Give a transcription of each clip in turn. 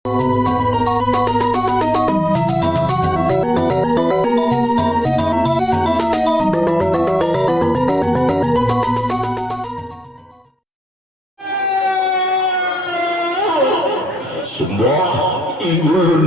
Semua ingin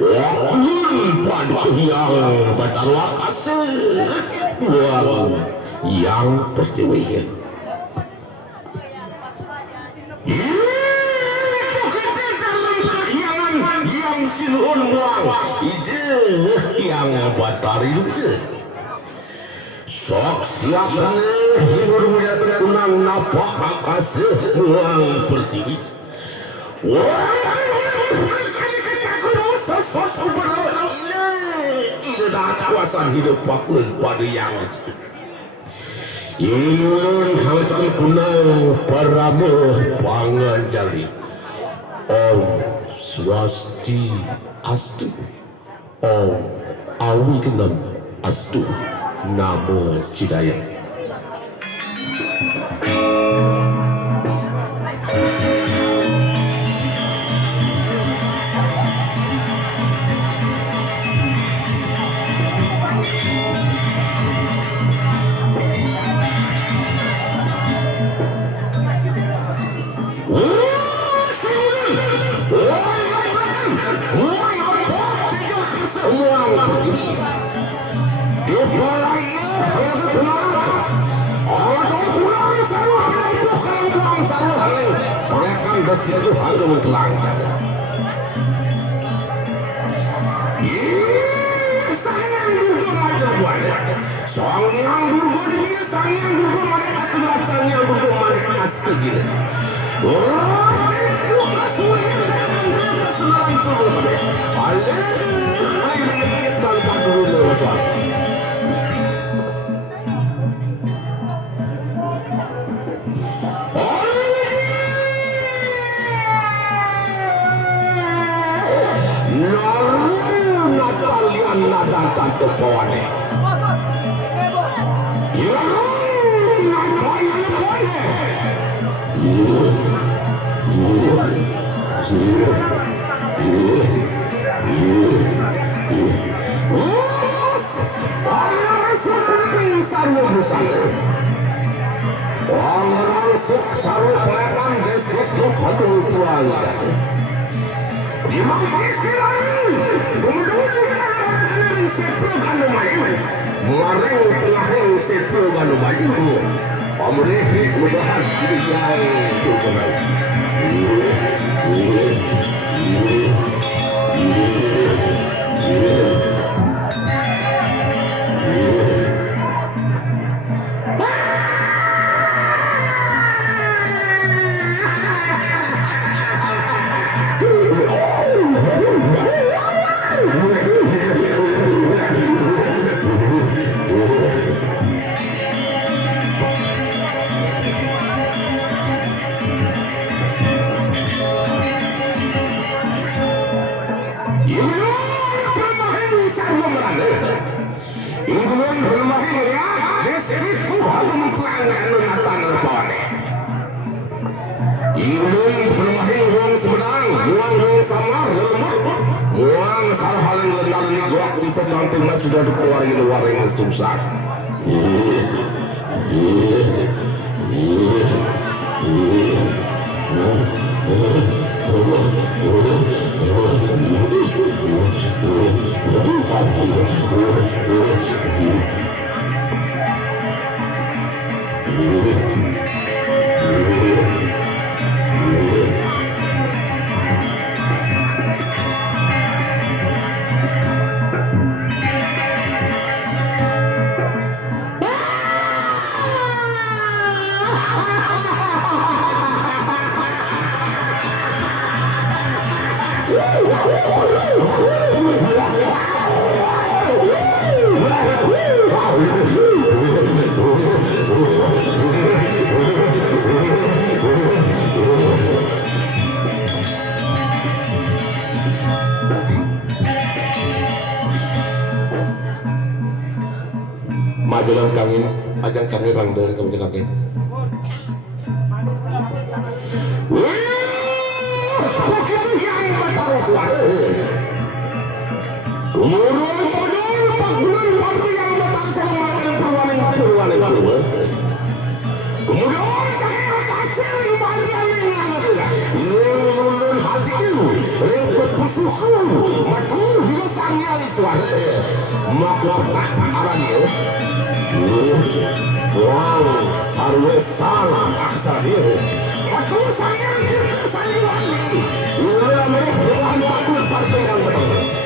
waklun pada yang berterima kasih buang yang pertiwi. Yang sinun buang ide yang batari itu. Sok siapkan hibur muda terkunang napak kasih buang pertiwi. Kuasaan hidup paklun pada yang ingin harus terkunang paramu pangan jali. Om Swasti Astu, Om Awigenam Astu, Namo Sidaya. Itu harga mentelangkan. Sayang juga macam buat. Sayang juga dia, sayang juga mana asal sayang juga mana asal gila. Oh, itu kasuih tercanda kesenaran semua. Alah, dan tak dulu masalah. Natalian nada tanto poane. Ya, Natalian poane. Orang suksaru pelakang deskrip padung tuan. Di mana istilah kemudian setro ganu main mareng tengaheng setro ganu baju amreh mudahan dia itu kenal sudah keluar gitu waring susah. Majalah kangin, ajang kangin rangder kamu cakap kangin. Begitu ya. suku matu dia sangyang suara maka petak arahnya wang sarwe sang aksa dia matu sangyang kita sangyang ini mereka bukan takut partai yang betul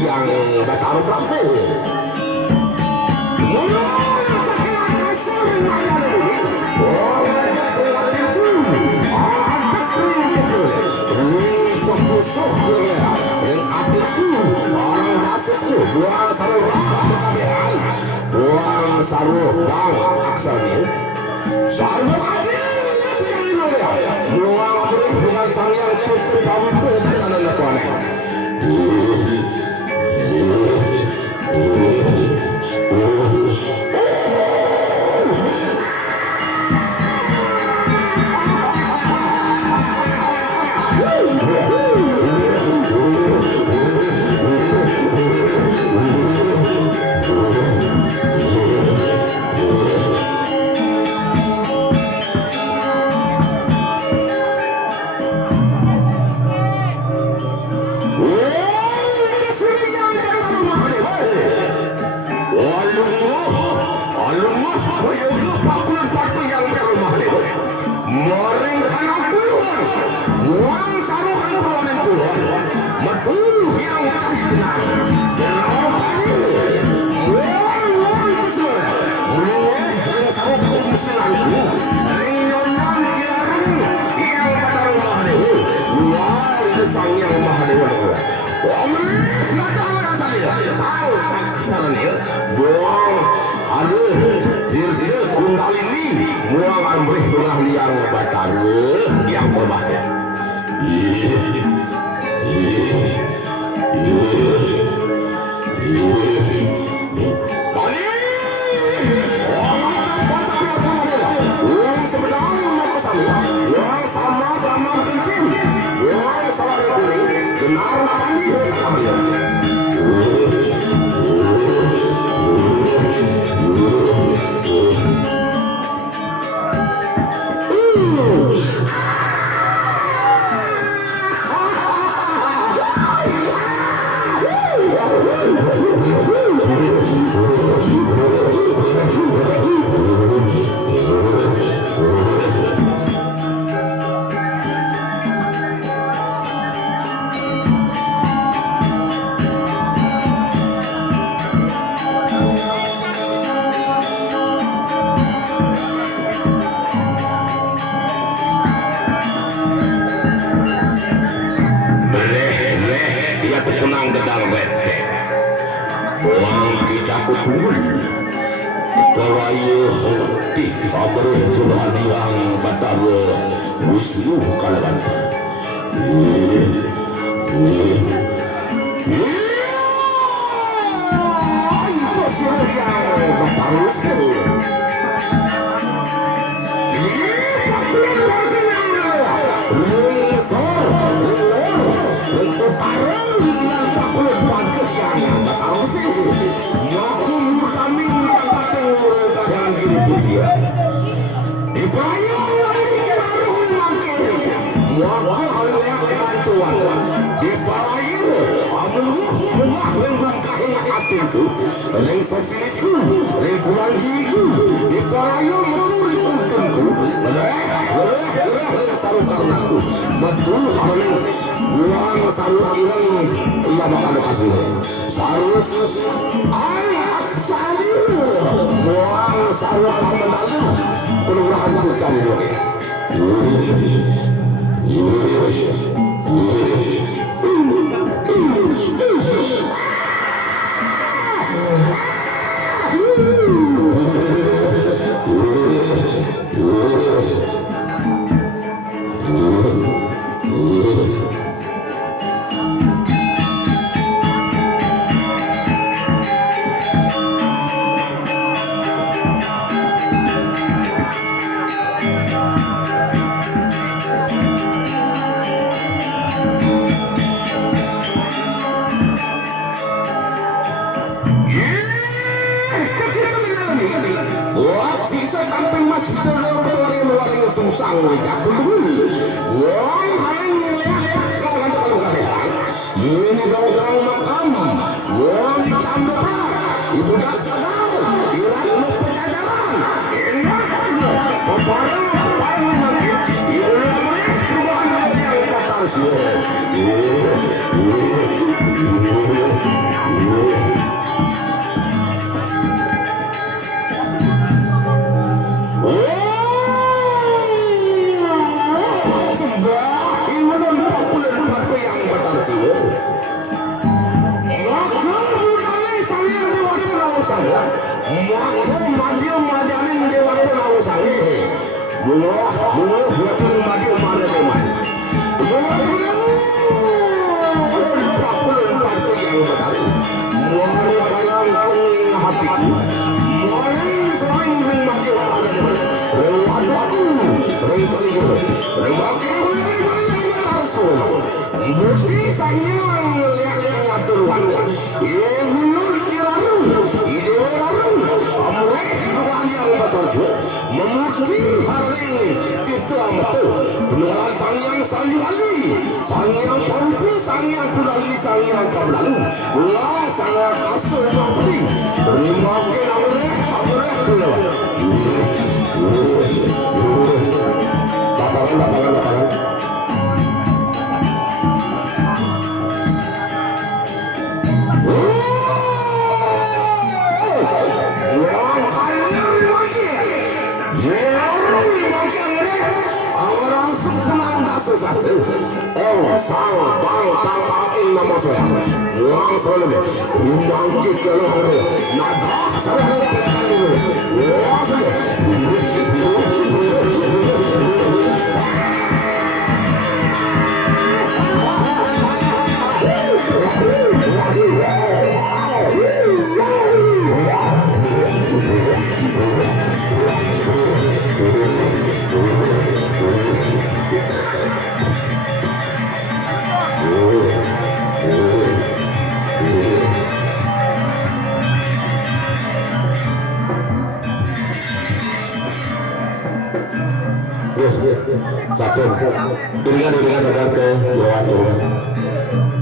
yang batal praktek saru bang aksarnya saru adil buang abri bukan sang yang tutup kami ke kanan lakuannya yang batal yang berbahaya yang batal musuh kalangan Sarus ayah Sarus muang sarwa pamendalu penuruhan kurkan yoge susang jatuh dulu wong halang lihat kalau kan kalau kabelan ini gaukang makam wong hitam berat ibu dah sadar irat mau penjajaran enak aja peparang paling nanti ibu namanya perubahan yang kata sih bukti sayang lihat ngatur wanda ihulur siraru idewa raru amreh ruang yang betul memukti haring itu amat penularan sangyang sanjali sangyang pauti sangyang kudali sangyang kablalu ulah sangyang kasur mapri rimakke amreh kulawan lapangan oh sang bang tampain nama saya uang soalnya undang kita loh nada saya uang saya satu dengan datang ke Jawa Timur.